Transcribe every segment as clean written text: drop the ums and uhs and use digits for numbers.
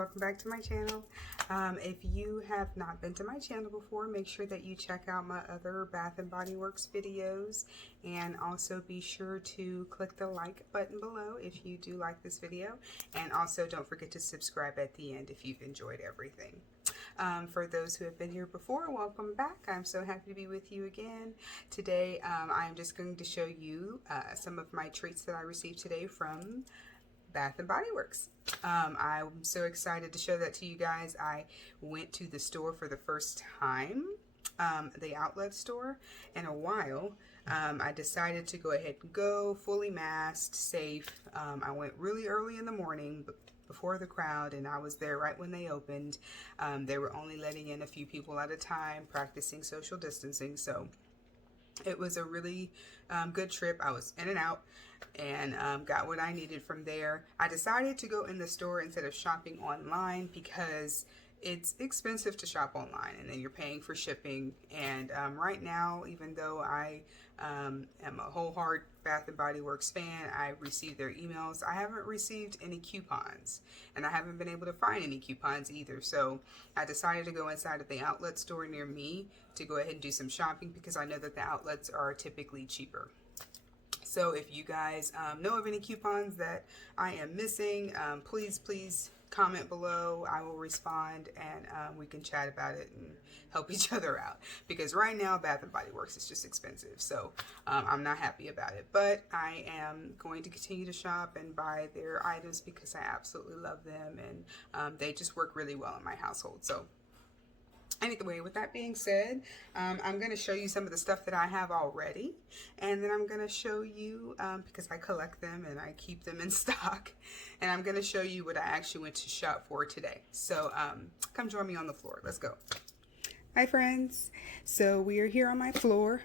welcome back to my channel. If you have not been to my channel before, make sure that you check out my other Bath and Body Works videos, and also be sure to click the like button below if you do like this video, and also don't forget to subscribe at the end if you've enjoyed everything. For those who have been here before, welcome back. I'm so happy to be with you again. Today I'm just going to show you some of my treats that I received today from Bath and Body Works. I'm so excited to show that to you guys. I went to the store for the first time, the outlet store, in a while. I decided to go ahead and go fully masked, safe. I went really early in the morning before the crowd, and I was there right when they opened. They were only letting in a few people at a time, practicing social distancing, so it was a really good trip. I was in and out and got what I needed from there. I decided to go in the store instead of shopping online because it's expensive to shop online, and then you're paying for shipping. And right now, even though I am a wholehearted Bath and Body Works fan, I receive their emails. I haven't received any coupons, and I haven't been able to find any coupons either. So I decided to go inside of the outlet store near me to go ahead and do some shopping, because I know that the outlets are typically cheaper. So if you guys know of any coupons that I am missing, please comment below. I will respond, and we can chat about it and help each other out, because right now Bath and Body Works is just expensive, so I'm not happy about it. But I am going to continue to shop and buy their items because I absolutely love them, and they just work really well in my household. So anyway, with that being said, I'm going to show you some of the stuff that I have already, and then I'm going to show you, because I collect them and I keep them in stock, and I'm going to show you what I actually went to shop for today. So come join me on the floor. Let's go. Hi friends, so we are here on my floor.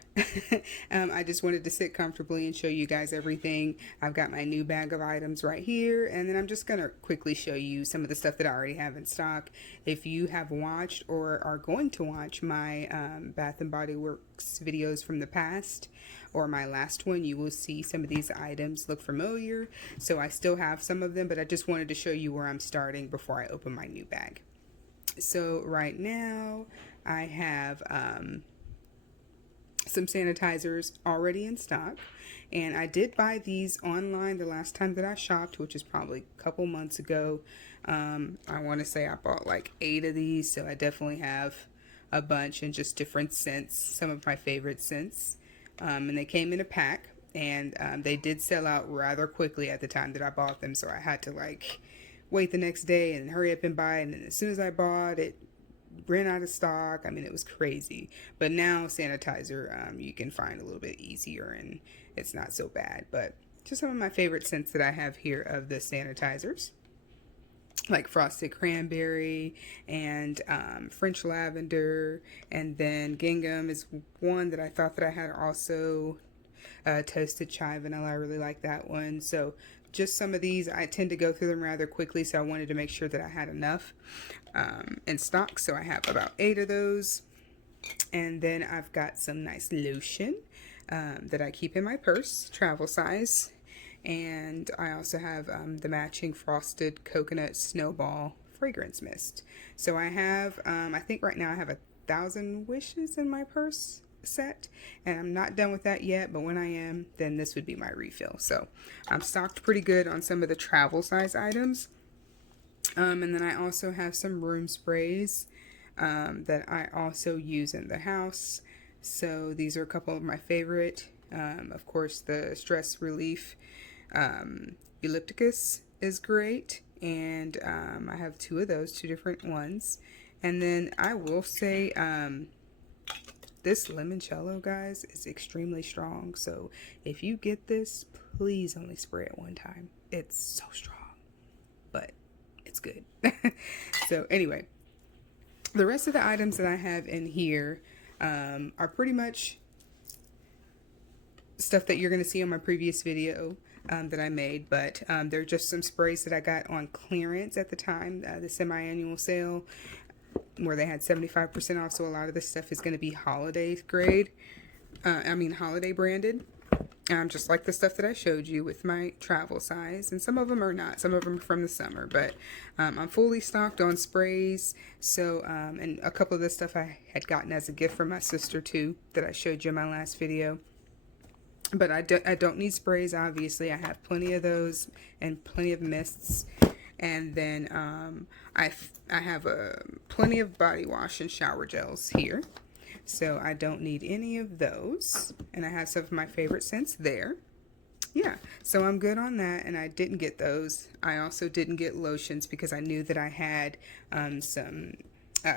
I just wanted to sit comfortably and show you guys everything. I've got my new bag of items right here, and then I'm just going to quickly show you some of the stuff that I already have in stock. If you have watched or are going to watch my Bath and Body Works videos from the past, or my last one, you will see some of these items look familiar. So I still have some of them, but I just wanted to show you where I'm starting before I open my new bag. So right now I have some sanitizers already in stock, and I did buy these online the last time that I shopped, which is probably a couple months ago. I want to say I bought like 8 of these, so I definitely have a bunch, and just different scents, some of my favorite scents, and they came in a pack, and they did sell out rather quickly at the time that I bought them, so I had to like wait the next day and hurry up and buy it. And then as soon as I bought it, ran out of stock. I mean, it was crazy. But now sanitizer you can find a little bit easier, and it's not so bad. But just some of my favorite scents that I have here of the sanitizers, like frosted cranberry and French lavender, and then gingham is one that I thought that I had also. Toasted chai vanilla, I really like that one. So just some of these, I tend to go through them rather quickly, so I wanted to make sure that I had enough in stock. So I have about 8 of those, and then I've got some nice lotion that I keep in my purse, travel size, and I also have the matching frosted coconut Snowball fragrance mist. So I have, I think right now I have 1,000 wishes in my purse set, and I'm not done with that yet, but when I am, then this would be my refill. So I'm stocked pretty good on some of the travel size items, and then I also have some room sprays that I also use in the house. So these are a couple of my favorite. Of course, the stress relief Ellipticus is great, and I have 2 of those, 2 different ones. And then I will say this limoncello, guys, is extremely strong. So if you get this, please only spray it one time. It's so strong, but it's good. So anyway, the rest of the items that I have in here are pretty much stuff that you're going to see on my previous video that I made, but they're just some sprays that I got on clearance at the time, the semi-annual sale, where they had 75% off. So a lot of this stuff is going to be holiday grade, holiday branded. Just like the stuff that I showed you with my travel size, and some of them are not. Some of them are from the summer, but I'm fully stocked on sprays. So, and a couple of this stuff I had gotten as a gift from my sister too, that I showed you in my last video. But I don't need sprays, obviously. I have plenty of those and plenty of mists. And then I have plenty of body wash and shower gels here. So I don't need any of those. And I have some of my favorite scents there. Yeah, so I'm good on that, and I didn't get those. I also didn't get lotions because I knew that I had some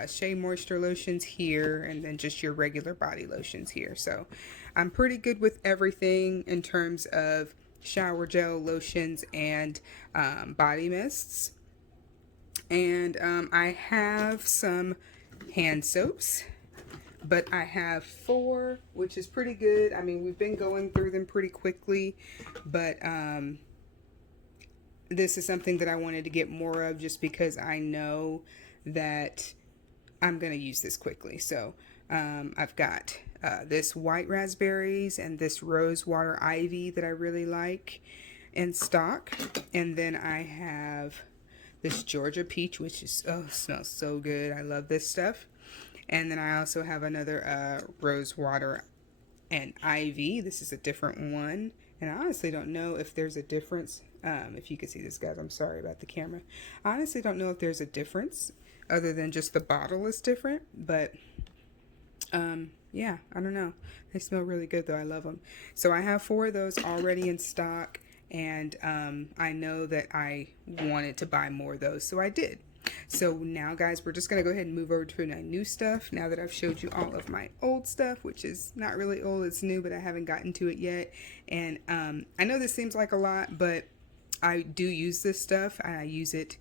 Shea Moisture lotions here, and then just your regular body lotions here. So I'm pretty good with everything in terms of shower gel, lotions, and body mists. And I have some hand soaps, but I have 4, which is pretty good. I mean, we've been going through them pretty quickly, but this is something that I wanted to get more of just because I know that I'm going to use this quickly. So I've got this white raspberries and this rose water ivy that I really like in stock. And then I have this Georgia peach, which is, oh, smells so good. I love this stuff. And then I also have another rose water and ivy. This is a different one. And I honestly don't know if there's a difference. If you can see this, guys, I'm sorry about the camera. I honestly don't know if there's a difference other than just the bottle is different. But yeah, I don't know. They smell really good though. I love them. So I have 4 of those already in stock. And I know that I wanted to buy more of those, so I did. So now, guys, we're just going to go ahead and move over to my new stuff now that I've showed you all of my old stuff, which is not really old, it's new, but I haven't gotten to it yet. And I know this seems like a lot, but I do use this stuff, and I use it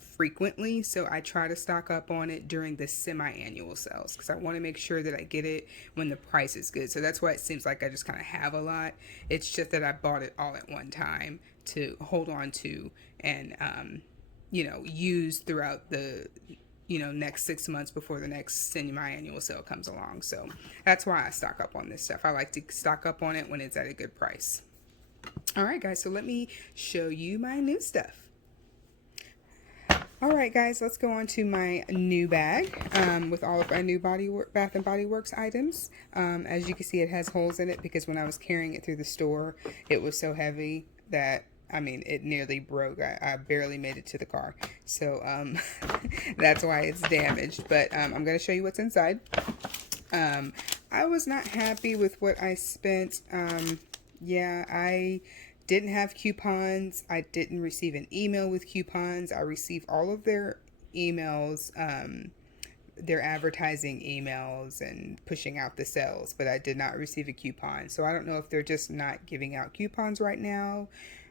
frequently, so I try to stock up on it during the semi-annual sales because I want to make sure that I get it when the price is good. So that's why it seems like I just kind of have a lot. It's just that I bought it all at one time to hold on to and you know, use throughout the next 6 months before the next semi-annual sale comes along. So that's why I stock up on this stuff. I like to stock up on it when it's at a good price. All right, guys, so let me show you my new stuff. Alright, guys, let's go on to my new bag with all of our new Bath & Body Works items. As you can see, it has holes in it because when I was carrying it through the store, it was so heavy that, I mean, it nearly broke. I barely made it to the car. So that's why it's damaged. But I'm going to show you what's inside. I was not happy with what I spent. Yeah, I didn't have coupons. I didn't receive an email with coupons. I received all of their emails, their advertising emails and pushing out the sales, but I did not receive a coupon. So I don't know if they're just not giving out coupons right now.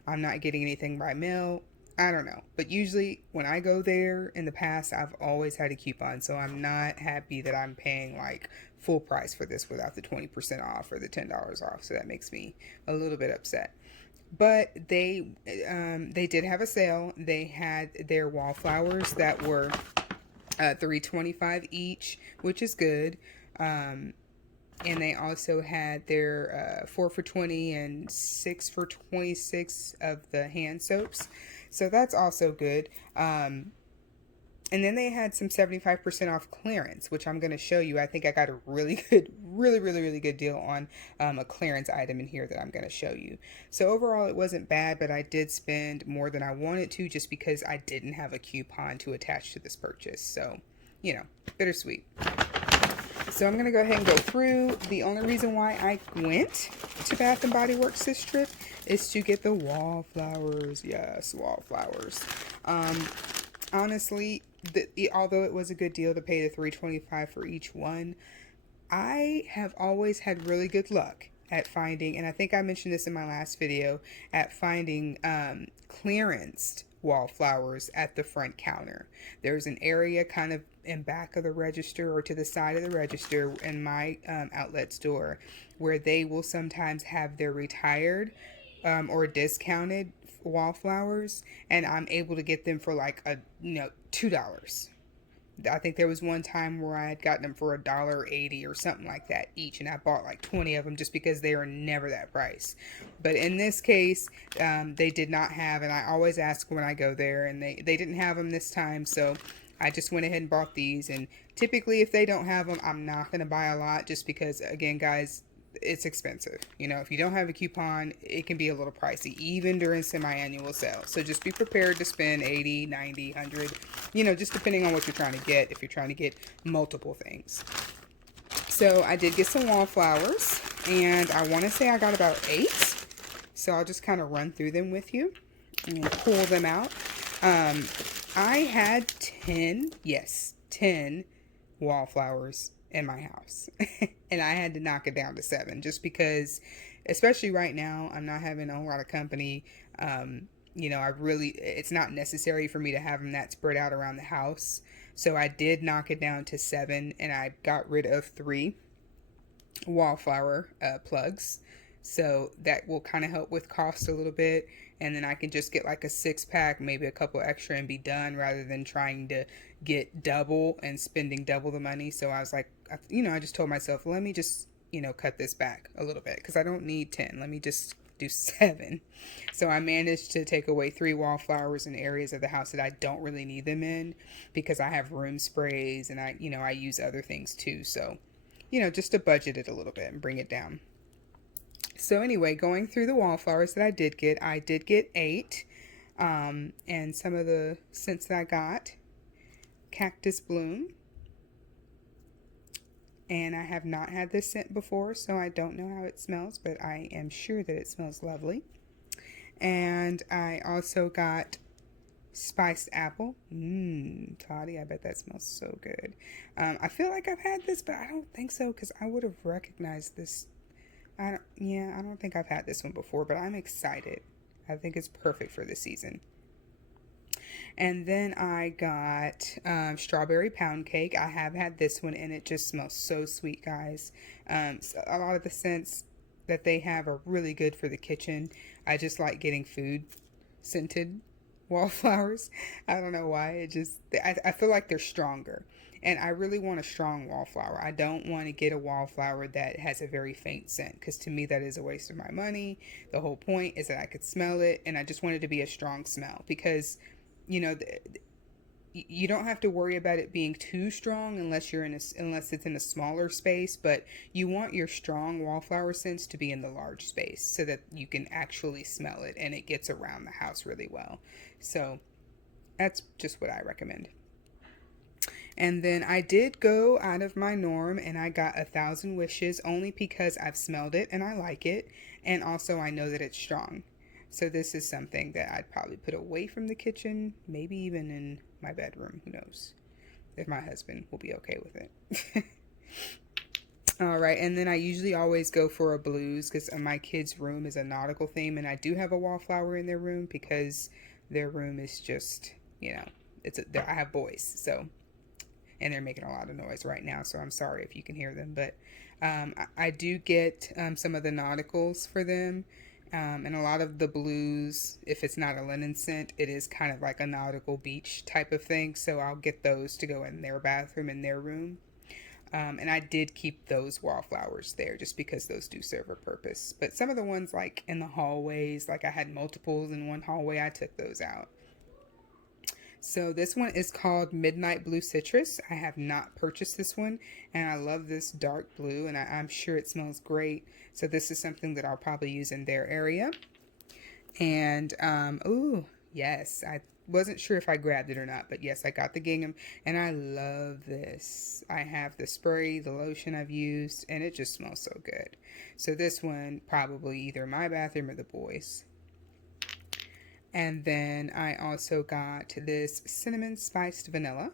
I'm not getting anything by mail. I don't know. But usually when I go there in the past, I've always had a coupon. So I'm not happy that I'm paying like full price for this without the 20% off or the $10 off. So that makes me a little bit upset. But they did have a sale. They had their wallflowers that were $3.25 each, which is good. And they also had their 4 for $20 and 6 for $26 of the hand soaps. So that's also good. And then they had some 75% off clearance, which I'm going to show you. I think I got a really good, really good deal on a clearance item in here that I'm going to show you. So overall, it wasn't bad, but I did spend more than I wanted to just because I didn't have a coupon to attach to this purchase. So, you know, bittersweet. So I'm going to go ahead and go through. The only reason why I went to Bath & Body Works this trip is to get the wallflowers. Yes, wallflowers. Honestly, although it was a good deal to pay the $3.25 for each one, I have always had really good luck at finding, and I think I mentioned this in my last video, at finding clearanced wallflowers at the front counter. There's an area kind of in back of the register or to the side of the register in my outlet store where they will sometimes have their retired or discounted wallflowers, and I'm able to get them for like $2. I think there was one time where I had gotten them for $1.80 or something like that each, and I bought like 20 of them just because they are never that price. But in this case, they did not have, and I always ask when I go there, and they didn't have them this time, so I just went ahead and bought these. And typically, if they don't have them, I'm not going to buy a lot, just because, again, guys, it's expensive. You know, if you don't have a coupon, it can be a little pricey, even during semi-annual sales. So just be prepared to spend 80, 90, 100, you know, just depending on what you're trying to get, if you're trying to get multiple things. So I did get some wallflowers, and I want to say I got about 8. So I'll just kind of run through them with you and pull them out. I had 10, yes, 10 wallflowers in my house. And I had to knock it down to 7 just because, especially right now, I'm not having a whole lot of company. You know, it's not necessary for me to have them that spread out around the house. So I did knock it down to 7, and I got rid of 3 wallflower plugs. So that will kind of help with cost a little bit. And then I can just get like a 6-pack, maybe a couple extra, and be done, rather than trying to get double and spending double the money. So I was like, you know, I just told myself, let me just, you know, cut this back a little bit because I don't need 10. Let me just do 7. So I managed to take away 3 wallflowers in areas of the house that I don't really need them in, because I have room sprays and I use other things too. So, you know, just to budget it a little bit and bring it down. So anyway, going through the wallflowers that I did get 8. And some of the scents that I got: Cactus Bloom. And I have not had this scent before, so I don't know how it smells, but I am sure that it smells lovely. And I also got Spiced Apple. Toddy, I bet that smells so good. I feel like I've had this, but I don't think so, because I would have recognized this. I don't think I've had this one before, but I'm excited. I think it's perfect for this season. And then I got Strawberry Pound Cake. I have had this one, and it just smells so sweet, guys. So a lot of the scents that they have are really good for the kitchen. I just like getting food scented wallflowers. I don't know why. I feel like they're stronger. And I really want a strong wallflower. I don't want to get a wallflower that has a very faint scent, because to me that is a waste of my money. The whole point is that I could smell it, and I just want it to be a strong smell, because, you know, you don't have to worry about it being too strong unless it's in a smaller space, but you want your strong wallflower scents to be in the large space so that you can actually smell it and it gets around the house really well. So that's just what I recommend. And then I did go out of my norm, and I got 1,000 Wishes, only because I've smelled it and I like it, and also I know that it's strong. So this is something that I'd probably put away from the kitchen, maybe even in my bedroom. Who knows if my husband will be okay with it. All right, and then I usually always go for a blues, because my kids' room is a nautical theme, and I do have a wallflower in their room because their room is just, you know, I have boys, so, and they're making a lot of noise right now, so I'm sorry if you can hear them, but I do get some of the nauticals for them. And a lot of the blues, if it's not a linen scent, it is kind of like a nautical beach type of thing. So I'll get those to go in their bathroom, in their room. And I did keep those wallflowers there just because those do serve a purpose. But some of the ones like in the hallways, like I had multiples in one hallway, I took those out. So this one is called Midnight Blue Citrus. I have not purchased this one, and I love this dark blue, and I'm sure it smells great. So this is something that I'll probably use in their area. And, ooh, yes, I wasn't sure if I grabbed it or not, but yes, I got the gingham, and I love this. I have the spray, the lotion I've used, and it just smells so good. So this one, probably either my bathroom or the boys'. And then I also got this cinnamon spiced vanilla.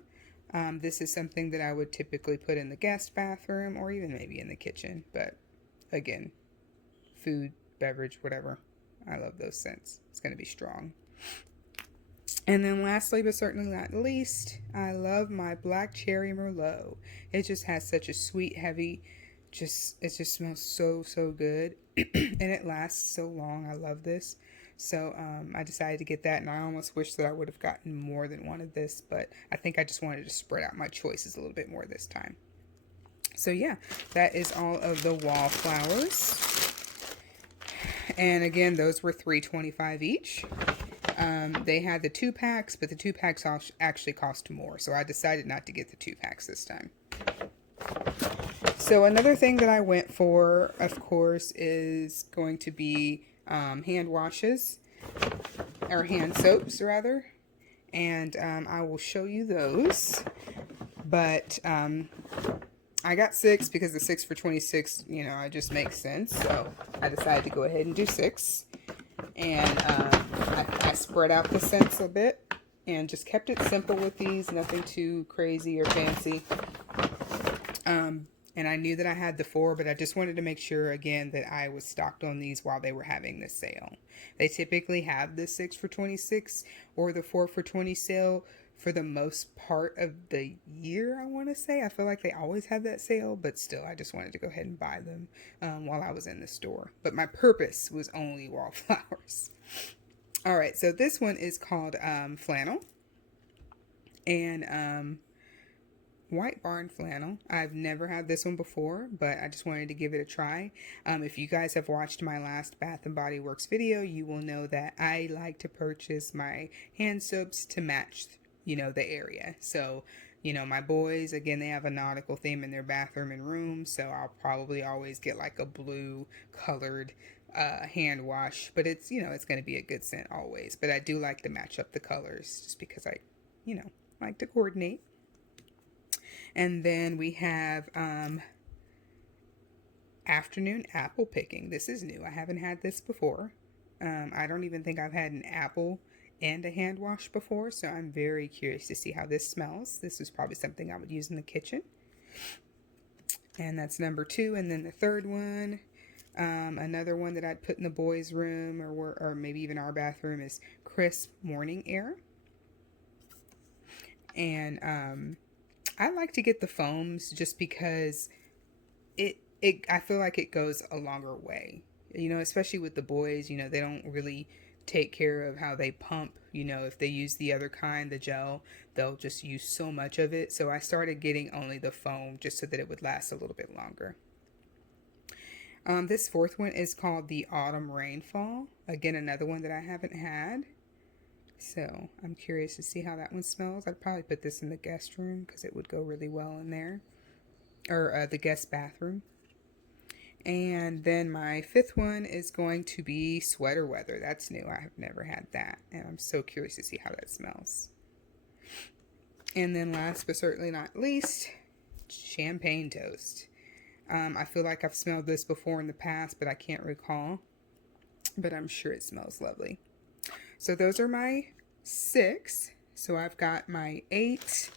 This is something that I would typically put in the guest bathroom or even maybe in the kitchen. But again, food, beverage, whatever. I love those scents. It's going to be strong. And then lastly, but certainly not least, I love my black cherry Merlot. It just has such a sweet, heavy, it just smells so, so good. And it lasts so long. I love this. So I decided to get that, and I almost wish that I would have gotten more than one of this, but I think I just wanted to spread out my choices a little bit more this time. So yeah, that is all of the wallflowers. And again, those were $3.25 each. They had the 2-packs, but the 2-packs actually cost more, so I decided not to get the 2-packs this time. So another thing that I went for, of course, is going to be hand washes, or hand soaps rather, and I will show you those. But I got 6 because the 6 for $26, you know, it just makes sense. So I decided to go ahead and do 6, and I spread out the scents a bit and just kept it simple with these, nothing too crazy or fancy. And I knew that I had the 4, but I just wanted to make sure, again, that I was stocked on these while they were having this sale. They typically have the 6 for $26 or the 4 for $20 sale for the most part of the year, I want to say. I feel like they always have that sale, but still, I just wanted to go ahead and buy them while I was in the store. But my purpose was only wallflowers. All right, so this one is called Flannel. And White Barn Flannel. I've never had this one before, but I just wanted to give it a try. If you guys have watched my last Bath and Body Works video, you will know that I like to purchase my hand soaps to match, you know, the area. So, you know, my boys, again, they have a nautical theme in their bathroom and room, so I'll probably always get like a blue colored hand wash, but it's, you know, it's going to be a good scent always. But I do like to match up the colors just because I, you know, like to coordinate. And then we have afternoon apple picking. This is new. I haven't had this before. I don't even think I've had an apple and a hand wash before, so I'm very curious to see how this smells. This is probably something I would use in the kitchen. And that's number 2. And then the third one, another one that I'd put in the boys' room or maybe even our bathroom, is crisp morning air. And I like to get the foams just because I feel like it goes a longer way. You know, especially with the boys, you know, they don't really take care of how they pump. You know, if they use the other kind, the gel, they'll just use so much of it. So I started getting only the foam just so that it would last a little bit longer. This fourth one is called the Autumn Rainfall. Again, another one that I haven't had. So I'm curious to see how that one smells. I'd probably put this in the guest room because it would go really well in there. Or the guest bathroom. And then my fifth one is going to be Sweater Weather. That's new. I have never had that. And I'm so curious to see how that smells. And then last but certainly not least, Champagne Toast. I feel like I've smelled this before in the past, but I can't recall. But I'm sure it smells lovely. So those are my 6. So I've got my 8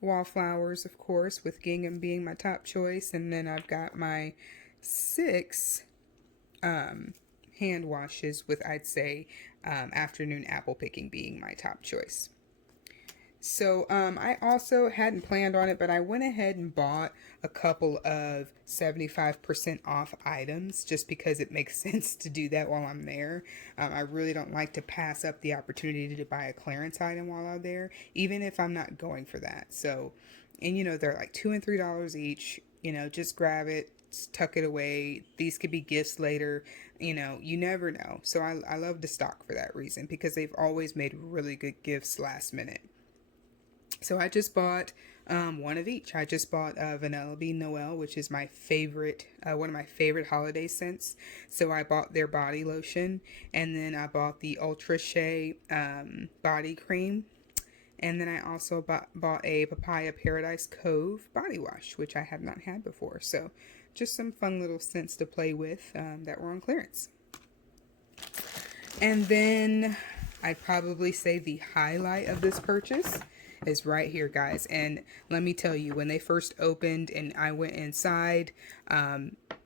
wallflowers, of course, with gingham being my top choice. And then I've got my 6 hand washes with, I'd say, afternoon apple picking being my top choice. So I also hadn't planned on it, but I went ahead and bought a couple of 75% off items just because it makes sense to do that while I'm there. I really don't like to pass up the opportunity to buy a clearance item while I'm there, even if I'm not going for that. So, and you know, they're like $2 and $3 each. You know, just grab it, tuck it away. These could be gifts later. You know, you never know. So I love to stock for that reason because they've always made really good gifts last minute. So I just bought one of each. I just bought Vanilla Bean Noelle, which is my favorite, one of my favorite holiday scents. So I bought their body lotion, and then I bought the Ultra Shea body cream, and then I also bought a Papaya Paradise Cove body wash, which I have not had before. So just some fun little scents to play with that were on clearance. And then I'd probably say the highlight of this purchase is right here, guys. And let me tell you, when they first opened and I went inside,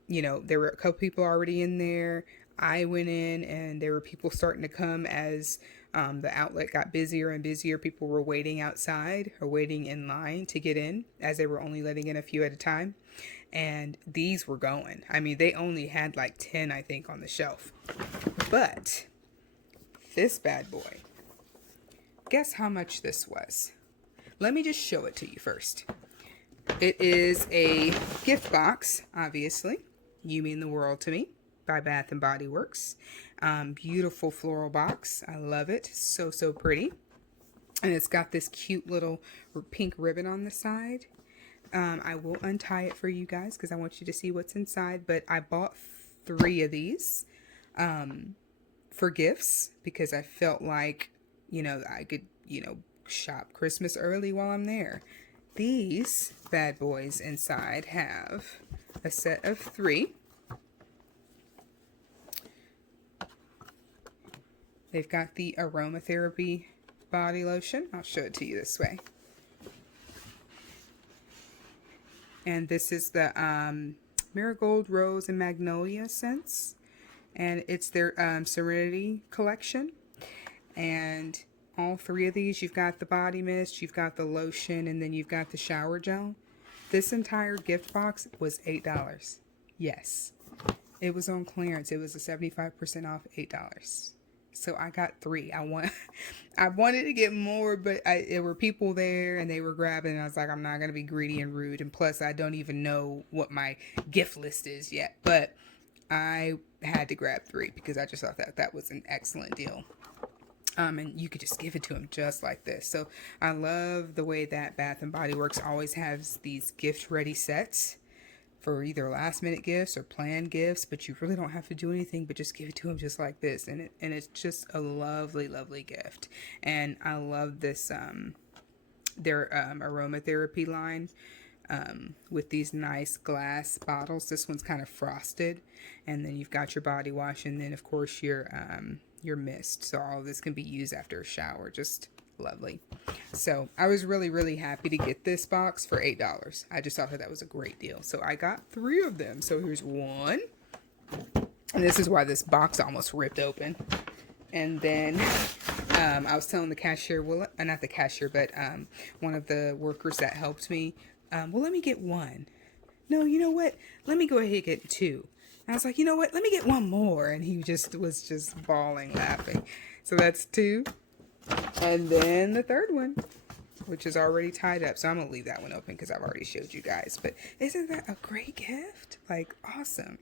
you know, there were a couple people already in there. I went in and there were people starting to come as The outlet got busier and busier. People were waiting outside or waiting in line to get in, as they were only letting in a few at a time. And these were going. I mean, they only had like 10, I think, on the shelf. But this bad boy, guess how much this was? Let me just show it to you first. It is a gift box, obviously. You mean the world to me, by Bath and Body Works. Beautiful floral box. I love it. So, so pretty. And it's got this cute little pink ribbon on the side. I will untie it for you guys because I want you to see what's inside. But I bought 3 of these for gifts because I felt like, I could, shop Christmas early while I'm there. These bad boys inside have a set of 3. They've got the aromatherapy body lotion. I'll show it to you this way. And this is the Marigold, Rose, and Magnolia scents. And it's their Serenity collection. And all 3 of these, you've got the body mist, you've got the lotion, and then you've got the shower gel. This entire gift box was $8. Yes. It was on clearance. It was a 75% off, $8. So I got 3. I wanted to get more, but there were people there and they were grabbing, and I was like, I'm not going to be greedy and rude. And plus, I don't even know what my gift list is yet. But I had to grab 3 because I just thought that was an excellent deal. And you could just give it to them just like this. So I love the way that Bath and Body Works always has these gift ready sets for either last minute gifts or planned gifts, but you really don't have to do anything but just give it to them just like this. And it's just a lovely, lovely gift. And I love this, their aromatherapy line with these nice glass bottles. This one's kind of frosted, and then you've got your body wash, and then of course your mist. So all of this can be used after a shower. Just lovely. So I was really, really happy to get this box for $8. I just thought that was a great deal. So I got 3 of them. So here's one. And this is why this box almost ripped open. And then I was telling the cashier, well, not the cashier, but one of the workers that helped me, well, let me get 1. No, you know what? Let me go ahead and get 2. I was like, you know what? Let me get 1 more. And he was just bawling, laughing. So that's 2. And then the 3rd one, which is already tied up. So I'm going to leave that one open because I've already showed you guys. But isn't that a great gift? Like, awesome.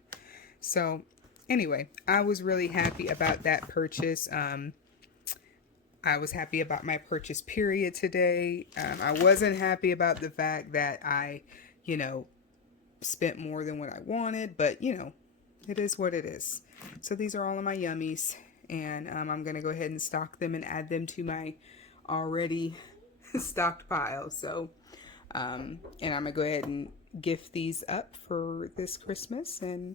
So anyway, I was really happy about that purchase. I was happy about my purchase period today. I wasn't happy about the fact that I, spent more than what I wanted. But, it is what it is. So these are all of my yummies. And I'm going to go ahead and stock them and add them to my already stocked pile. So, and I'm going to go ahead and gift these up for this Christmas. And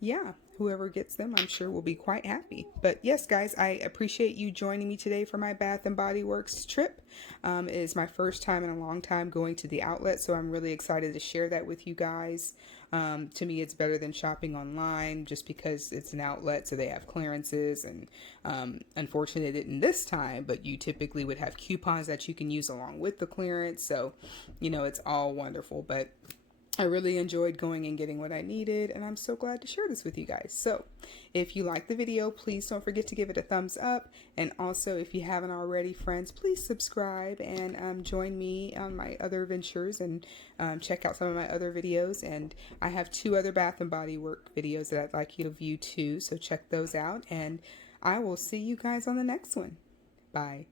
yeah, whoever gets them, I'm sure will be quite happy. But yes, guys, I appreciate you joining me today for my Bath and Body Works trip. It is my first time in a long time going to the outlet, so I'm really excited to share that with you guys. To me, it's better than shopping online just because it's an outlet, so they have clearances. And unfortunately, they didn't this time, but you typically would have coupons that you can use along with the clearance. So, it's all wonderful. But I really enjoyed going and getting what I needed, and I'm so glad to share this with you guys. So if you like the video, please don't forget to give it a thumbs up. And also, if you haven't already, friends, please subscribe and join me on my other ventures and check out some of my other videos. And I have 2 other Bath and Body Works videos that I'd like you to view too, so check those out. And I will see you guys on the next one. Bye.